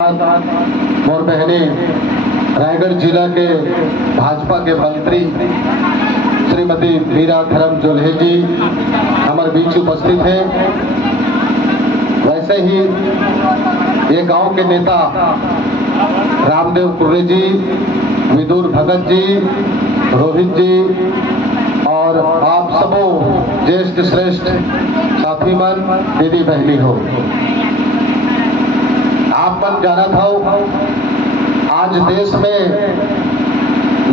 मोर बहने रायगढ़ जिला के भाजपा के मंत्री श्रीमती मीरा धर्म जोल्हे जी हमारे बीच उपस्थित हैं। वैसे ही ये गांव के नेता रामदेव कुर्रे जी, विदुर भगत जी, रोहित जी और आप सबों ज्येष्ठ श्रेष्ठ साथी मन, दीदी बहनी हो, आप मन जानत हो आज देश में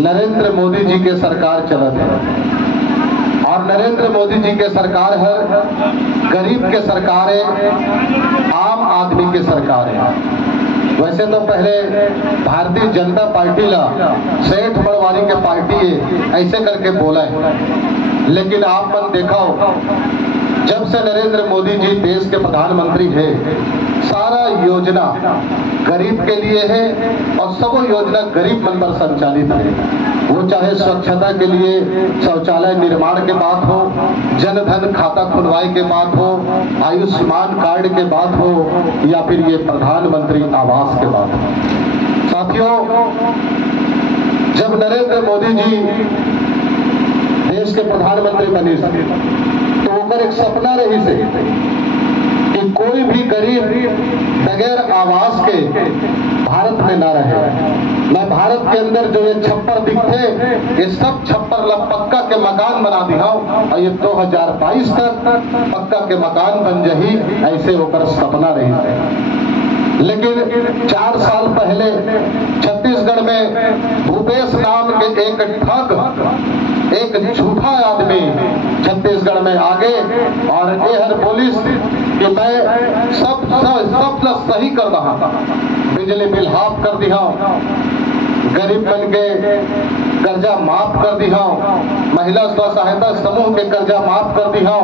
नरेंद्र मोदी जी के सरकार चलत है और नरेंद्र मोदी जी के सरकार है गरीब के सरकार है, आम आदमी के सरकार है। वैसे तो पहले भारतीय जनता पार्टी ला सेठ बड़वारी के पार्टी है ऐसे करके बोला है, लेकिन आप मन देखो जब से नरेंद्र मोदी जी देश के प्रधानमंत्री है सारा योजना गरीब के लिए है और सब योजना गरीब मन पर संचालित है। वो चाहे स्वच्छता के लिए शौचालय निर्माण के बात हो, जनधन खाता खुलवाए के बात हो, आयुष्मान कार्ड के बात हो या फिर ये प्रधानमंत्री आवास के बात हो। साथियों, जब नरेंद्र मोदी जी देश के प्रधानमंत्री बने तो ओकर एक सपना रही से कि कोई भी गरीब बगैर आवास के भारत में ना रहे। मैं भारत के अंदर जो ये छप्पर दिखते ये सब छप्पर पक्का के मकान बना दिया और ये 2022 तक पक्का के मकान बन जही ऐसे होकर सपना रही है। लेकिन 4 साल पहले छत्तीसगढ़ में भूपेश नाम के एक ठग, एक झूठा आदमी छत्तीसगढ़ में आगे और यह पुलिस कि मैं सब सही कर रहा था, बिजली बिल हाफ कर दिया, गरीब बन के कर्जा माफ कर दिया, महिला स्व सहायता समूह के कर्जा माफ कर दिया,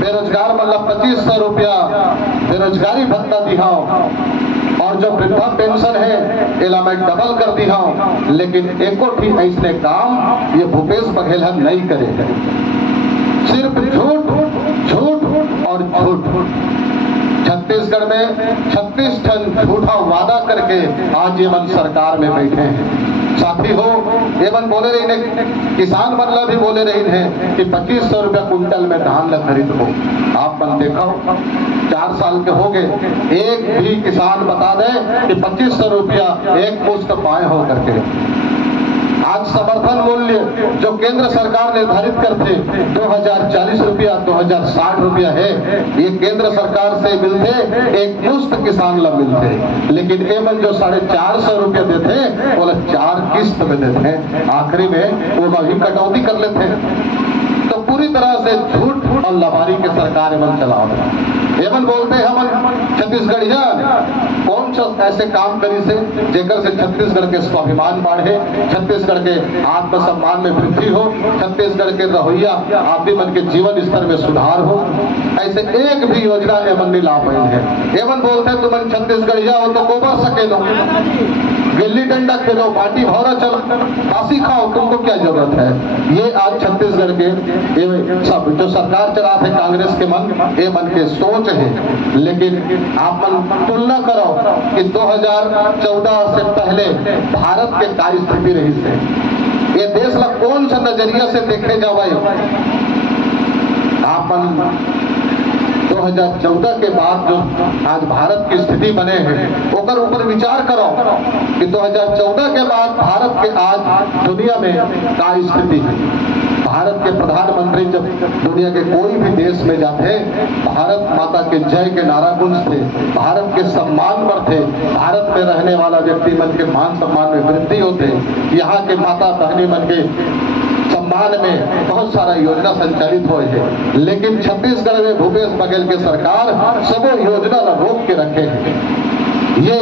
बेरोजगार मतलब 2500 रुपया बेरोजगारी भत्ता दिया और जो वृद्धा पेंशन है इला मैं डबल कर दिया। लेकिन एको ठीक ऐसे काम ये भूपेश बघेल नहीं करे, सिर्फ झूठ झूठ और झूठ। छत्तीसगढ़ में 36 टन झूठा वादा करके आज ये मन सरकार में बैठे हैं। साथी हो ये मन बोले रही ने किसान मतलब भी बोले रही है कि 2500 रुपया कुंटल में धान ल खरीद हो। आप मन देखो 4 साल के हो गए, एक भी किसान बता दे कि 2500 रुपया एक मुश्त पाए हो करके। आज समर्थन मूल्य जो केंद्र सरकार निर्धारित करते 2040 रुपया 2060 रुपया है, ये केंद्र सरकार से मिलते, एक मुश्त किसान ला मिलते। लेकिन एमन जो 450 रुपया देते वो 4 किस्त में देते, आखिरी में वो भी कटौती कर लेते। तो पूरी तरह से झूठ और लबारी के सरकार एमन चलाओ। एमन बोलते हम छत्तीसगढ़िया कौन सा ऐसे काम करी से जेकर से छत्तीसगढ़ के स्वाभिमान बढ़े, छत्तीसगढ़ के आत्मसम्मान में वृद्धि हो, छत्तीसगढ़ के रवैया आदमी मन के जीवन स्तर में सुधार हो। ऐसे एक भी योजना एमन नहीं ला पाई है। एमन बोलते तुम छत्तीसगढ़िया हो तो गोबर सके लो, गिल्ली डंडा खेलो, बाटी भौरा चलो, फांसी खाओ, तुमको क्या जरूरत है। ये आज छत्तीसगढ़ के ये सब जो सरकार चला थे कांग्रेस के मन ये मन के सोच है। लेकिन आप मन तुलना करो कि 2014 से पहले भारत के कार्य स्थिति रही से ये देश ला कौन सा नजरिया से देखे जावे। आप 2014 के बाद जो आज भारत की स्थिति बने हैं ओकर ऊपर विचार करो कि 2014 के बाद भारत के आज दुनिया में क्या स्थिति है। भारत के प्रधानमंत्री जब दुनिया के कोई भी देश में जाते भारत माता के जय के नारा गूंजते, भारत के सम्मान बढ़ते, भारत में रहने वाला व्यक्ति मन के मान सम्मान में वृद्धि होते, यहाँ के माता बहनी मन के सम्मान में बहुत सारा योजना संचालित हुए है। लेकिन छत्तीसगढ़ में भूपेश बघेल की सरकार सब योजना रोक के रखे हैं। ये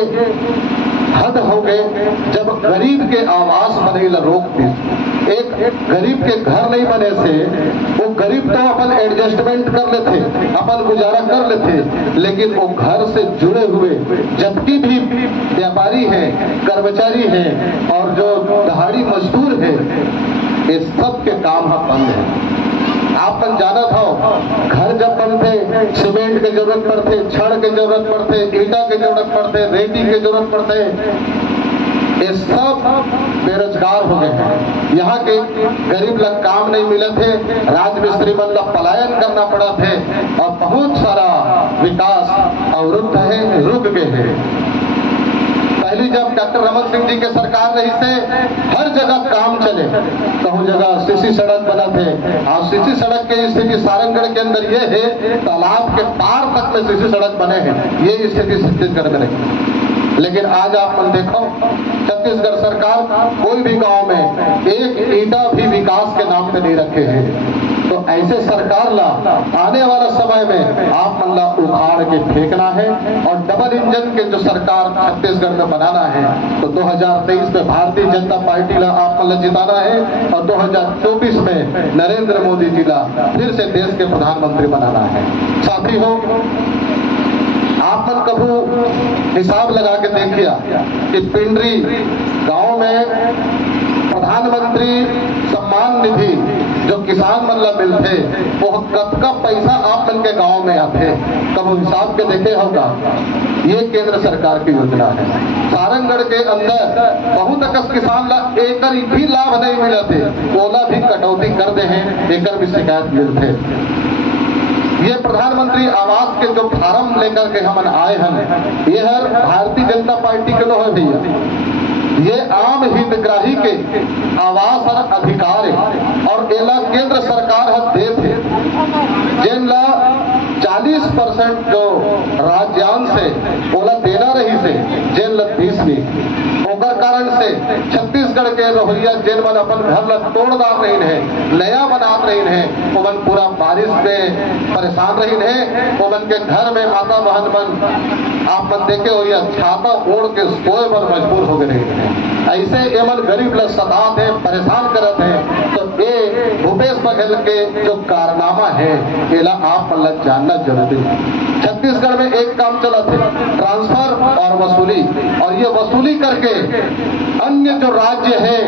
हद हो गए जब गरीब के आवास बने ला रोक दी। एक गरीब के घर नहीं बने से वो गरीब तो अपन एडजस्टमेंट कर लेते, अपन गुजारा कर लेते, लेकिन वो घर से जुड़े हुए जबकि भी व्यापारी हैं, कर्मचारी हैं और जो दिहाड़ी मजदूर है ये सब के काम बंद है। आप जानत हो घर जब बनते सीमेंट के जरूरत पड़ते, छड़ के जरूरत पड़ते, ईटा के जरूरत पड़ते, रेती के जरूरत पड़ते। ये सब बेरोजगार हो गए हैं। यहाँ के गरीब लोग काम नहीं मिले थे, राजमिस्त्री मतलब पलायन करना पड़ा थे और बहुत सारा विकास अवरुद्ध है, रुक गए हैं। पहली जब डॉक्टर रमन सिंह जी के सरकार रही से हर जगह काम चले, कहूँ जगह सीसी सड़क बना थे। और सीसी सड़क की स्थिति सारंगढ़ के अंदर ये है, तालाब के पार तक में सीसी सड़क बने हैं, ये स्थिति छत्तीसगढ़ में रही। लेकिन आज आप देखो छत्तीसगढ़ सरकार कोई भी गांव में एक ईंटा भी विकास के नाम पे नहीं रखे हैं। तो ऐसे सरकार ला आने वाला समय में आप मल्ला उखाड़ के फेंकना है और डबल इंजन के जो सरकार छत्तीसगढ़ में बनाना है। तो 2023 में भारतीय जनता पार्टी ला आप मल्ला जिताना है और 2024 में नरेंद्र मोदी जी ला फिर से देश के प्रधानमंत्री बनाना है। साथी हो, आप मन कभू हिसाब लगा के देखिए कि पिंडरी गांव में प्रधानमंत्री सम्मान निधि जो किसान मन ला मिलते, वो कब पैसा आप मन के गांव में आते, कब हिसाब के देखे होगा। ये केंद्र सरकार की योजना है। सारंगढ़ के अंदर बहुत अकस किसान ला एक भी लाभ नहीं मिलते, ओला भी कटौती कर दे हैं, एक भी शिकायत मिलते। ये प्रधानमंत्री आवास के जो फार्म लेकर के हम आए हैं, ये हर भारतीय जनता पार्टी के लोग है भैया। ये आम हितग्राही के आवास और अधिकार है और एला केंद्र सरकार है देते, जिनला 40% जो राज्यांश है ओला देना रही से, जेन ला 30 नहीं। ओकर कारण से छत्तीसगढ़ के रहोइया जेन मन अपन घर ला तोड़दार रही है, नया बनात रही है, ओमन पूरा बारिश में परेशान रही है। ओमन के घर में माता बहन मन आप मन देखे हो या छाता ओढ़ के सोए पर मजबूर हो गए हैं। ऐसे एमन गरीब लोग सताते हैं, परेशान करते हैं। तो ये भूपेश बघेल के जो कारनामा है एला आप मन जानना जरूरी है। छत्तीसगढ़ में एक काम चला थे, ट्रांसफर और वसूली, और ये वसूली करके अन्य जो राज्य है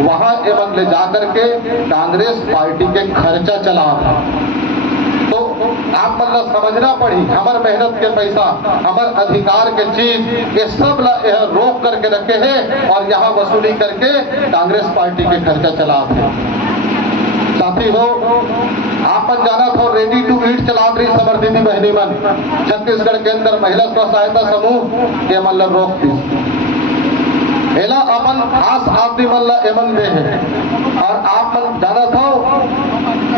वहां एवं ले जाकर के कांग्रेस पार्टी के खर्चा चला था। तो आप मतलब समझना पड़ी, हमार मेहनत के पैसा, हमार अधिकार के चीज ये सब यह रोक करके रखे हैं और यहाँ वसूली करके कांग्रेस पार्टी के खर्चा चला थे। साथी हो, आप जाना था रेडी टू ईट चला रही समर्थित बहनी मन छत्तीसगढ़ के अंदर महिला स्व सहायता समूह के मतलब रोक दी एला अपन खास आदमी मन एमन दे है। और आप मन जाना था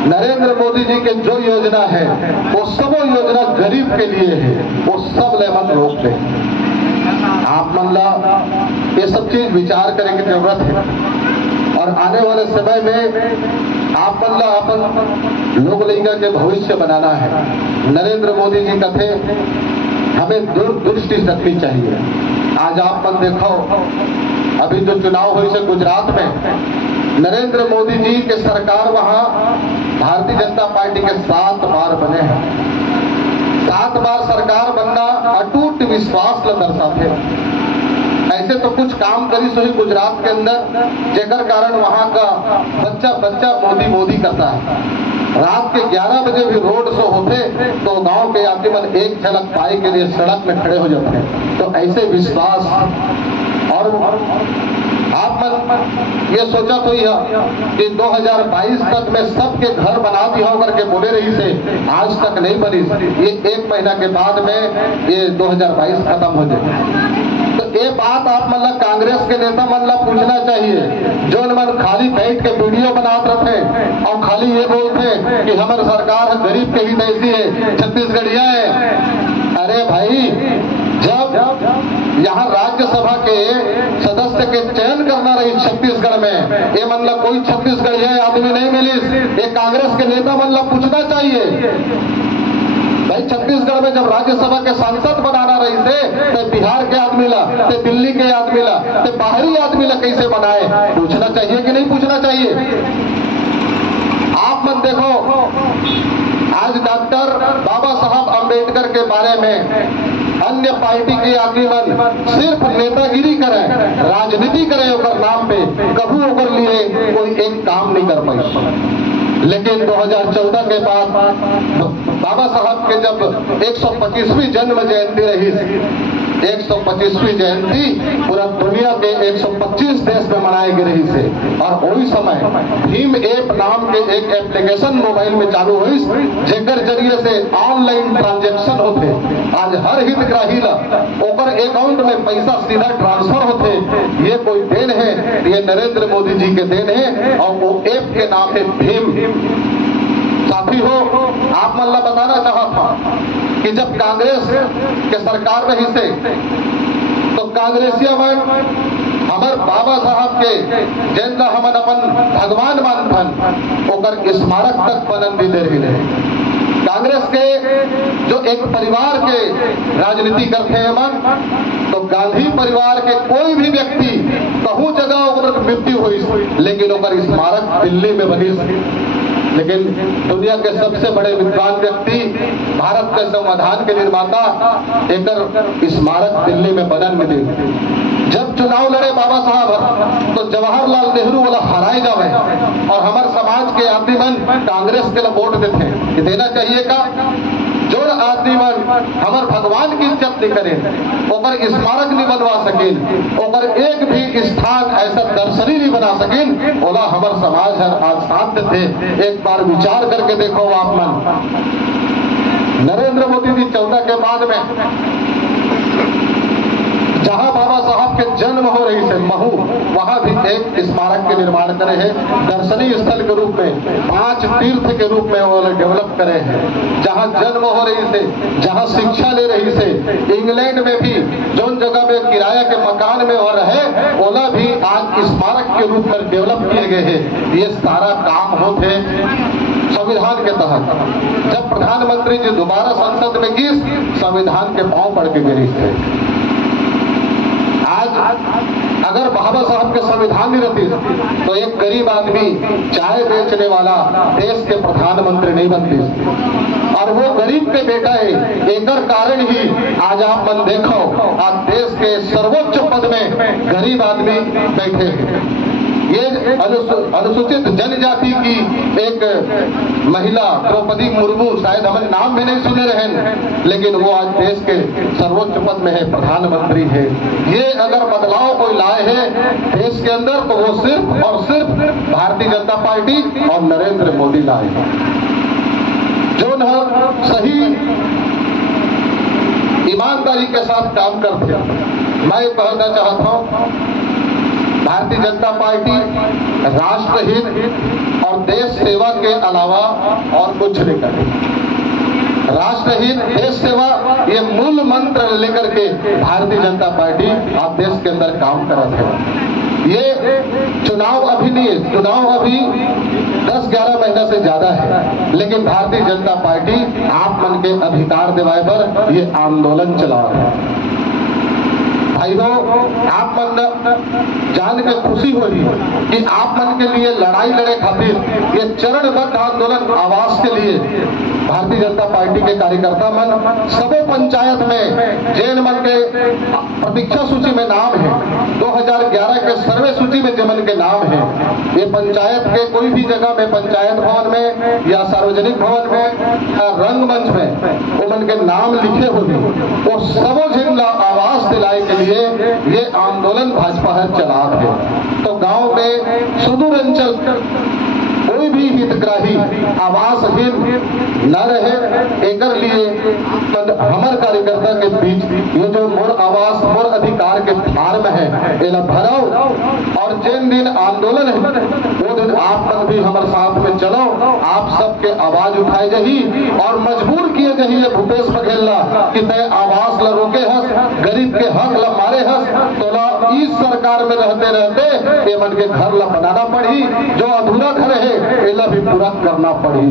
नरेंद्र मोदी जी के जो योजना है वो सब योजना गरीब के लिए है, वो सब लेमन रोक दे। आप मन ये सब चीज विचार करने की जरूरत है और आने वाले समय में आप मन अपन लोग लड़का के भविष्य बनाना है। नरेंद्र मोदी जी कथे हमें दूरदृष्टि रखनी चाहिए। आज आप मन देखो अभी जो चुनाव हुई से गुजरात में नरेंद्र मोदी जी के सरकार वहां भारतीय जनता पार्टी के 7 बार बने हैं। 7 बार सरकार बनना अटूट विश्वास ल दर्शाते। ऐसे तो कुछ काम करी सही गुजरात के अंदर जेकर कारण वहां का बच्चा बच्चा मोदी मोदी करता है। रात के 11 बजे भी रोड शो होते तो गांव के आदमी मन एक झलक पाई के लिए सड़क में खड़े हो जाते हैं। तो ऐसे विश्वास और आप मन ये सोचा तो कि 2022 तक में सबके घर बना दिया करके बोले रही से आज तक नहीं बनी। ये 1 महीना के बाद में ये 2022 खत्म हो जाए। तो ये बात आप मतलब कांग्रेस के नेता मतलब पूछना चाहिए जो मन खाली बैठ के वीडियो बनाते रहते और खाली ये बोलते कि हमारी सरकार गरीब के ही ऐसी है, छत्तीसगढ़िया है। अरे भाई, जब यहाँ राज्यसभा के सदस्य के चयन करना रही छत्तीसगढ़ में, ये मतलब कोई छत्तीसगढ़िया आदमी नहीं मिली। ये कांग्रेस के नेता मतलब पूछना चाहिए भाई, छत्तीसगढ़ में जब राज्यसभा के सांसद बनाना रही थे तो बिहार के आदमी ला, तो दिल्ली के आदमी ला, तो बाहरी आदमी ला कैसे बनाए? पूछना चाहिए कि नहीं पूछना चाहिए? आप मन देखो आज डॉक्टर बाबा साहब अम्बेडकर के बारे में अन्य पार्टी के आदमी मन सिर्फ नेतागिरी करें, राजनीति करें ओकर नाम पे, कभी ओकर लिए कोई एक काम नहीं कर पाए। लेकिन 2014 के बाद बाबा साहब के जब 125वीं जन्म जयंती रही, 125वीं जयंती पूरा दुनिया के 125 देश में मनाई गई रही से, और वही समय भीम ऐप नाम के एक एप्लीकेशन मोबाइल में चालू हुई, जेकर जरिए से ऑनलाइन ट्रांजैक्शन होते। आज हर हितग्राही ला ओकर अकाउंट में पैसा सीधा ट्रांसफर होते। ये कोई देन है, ये नरेंद्र मोदी जी के देन है, और वो ऐप के नाम है भीम। साथी हो, आप मल्ला बताना चाहता कि जब कांग्रेस के सरकार रही से तो कांग्रेसिया में हमार बाबा साहब के जिनका हमन अपन भगवान मानथन ओकर स्मारक तक बनन भी दे रही। कांग्रेस के जो एक परिवार के राजनीति करते हैं मन, तो गांधी परिवार के कोई भी व्यक्ति कहूँ जगह ओकर मृत्यु हुई, लेकिन ओकर स्मारक दिल्ली में बनी। लेकिन दुनिया के सबसे बड़े विद्वान व्यक्ति, भारत के संविधान के निर्माता, एक स्मारक दिल्ली में बनन में दे। जब चुनाव लड़े बाबा साहब तो जवाहरलाल नेहरू वाला हराए जावे, और हमारे समाज के आदमी मन कांग्रेस के लिए वोट देते कि देना चाहिए का। जो आदमी मन हमारे भगवान की इज्जत नहीं करे, ओकर स्मारक नहीं बनवा सके, ओकर एक भी स्थान ऐसा दर्शनी नहीं बना सके, बोला हमारे समाज है आज साथ थे। एक बार विचार करके देखो आप मन, नरेंद्र मोदी जी 14 के बाद में जहां बाबा साहब के जन्म हो रही से महू, वहां भी एक स्मारक के निर्माण करे हैं, दर्शनीय स्थल के रूप में, 5 तीर्थ के रूप में वो डेवलप करे हैं। जहां जन्म हो रही से, जहां शिक्षा ले रही से, इंग्लैंड में भी जो जगह में किराया के मकान में वो रहे, ओला भी आज स्मारक के रूप में डेवलप किए गए हैं। ये सारा काम होते संविधान के तहत। जब प्रधानमंत्री जी दोबारा संसद में गई, संविधान के पांव पड़ के गिरी थे। आज अगर बाबा साहब के संविधान नहीं रहती तो एक गरीब आदमी चाय बेचने वाला देश के प्रधानमंत्री नहीं बनती, और वो गरीब के बेटा है। एक कारण ही आज आप मन देखो, आज देश के सर्वोच्च पद में गरीब आदमी बैठे हैं। ये अनुसूचित जनजाति की एक महिला द्रौपदी मुर्मू, शायद हमें नाम भी नहीं सुने रहे, लेकिन वो आज देश के सर्वोच्च पद में है, प्रधानमंत्री है। ये अगर बदलाव कोई लाए है देश के अंदर, तो वो सिर्फ और सिर्फ भारतीय जनता पार्टी और नरेंद्र मोदी लाए, जो न सही ईमानदारी के साथ काम करते। मैं कहना चाहता हूँ, भारतीय जनता पार्टी राष्ट्र हित और देश सेवा के अलावा और कुछ नहीं करे। राष्ट्र हित, देश सेवा, ये मूल मंत्र लेकर के भारतीय जनता पार्टी आप देश के अंदर काम कर रहे हैं। ये चुनाव अभी नहीं है, चुनाव अभी 10-11 महीना से ज्यादा है, लेकिन भारतीय जनता पार्टी आप मन के अधिकार दिवाए पर ये आंदोलन चला रहा है। भाइयों, आप मन जान के खुशी होगी कि आप मन के लिए लड़ाई लड़े खातिर ये चरणबद्ध आंदोलन आवास के लिए भारतीय जनता पार्टी के कार्यकर्ता मन सबो पंचायत में जैन मन के प्रतीक्षा सूची में नाम है, 2011 के सर्वे सूची में जमन के नाम है। ये पंचायत के कोई भी जगह में, पंचायत भवन में या सार्वजनिक भवन में या रंगमंच में उनके के नाम लिखे होंगे, वो सबो जिला आवास दिलाए के लिए ये आंदोलन भाजपा है चला है। तो गांव में सुदूर अंचल कोई भी हितग्राही आवासहीन न रहे, एक लिए हमारे कार्यकर्ता के बीच ये जो मोर आवास मोर अधिकार के फार्म है एला भराओ, और जिन दिन आंदोलन है वो दिन आप तक भी हमारे साथ में चलो, आप सबके आवाज उठाए जही और मजबूर किए जही ये भूपेश बघेल कि तय आवास ला रोके हस, गरीब के हक ला मारे हस, तो इस सरकार में रहते रहते ये मन के घर ला बनाना पड़ी, जो अधूरा घर है एला भी पूरा करना पड़ी।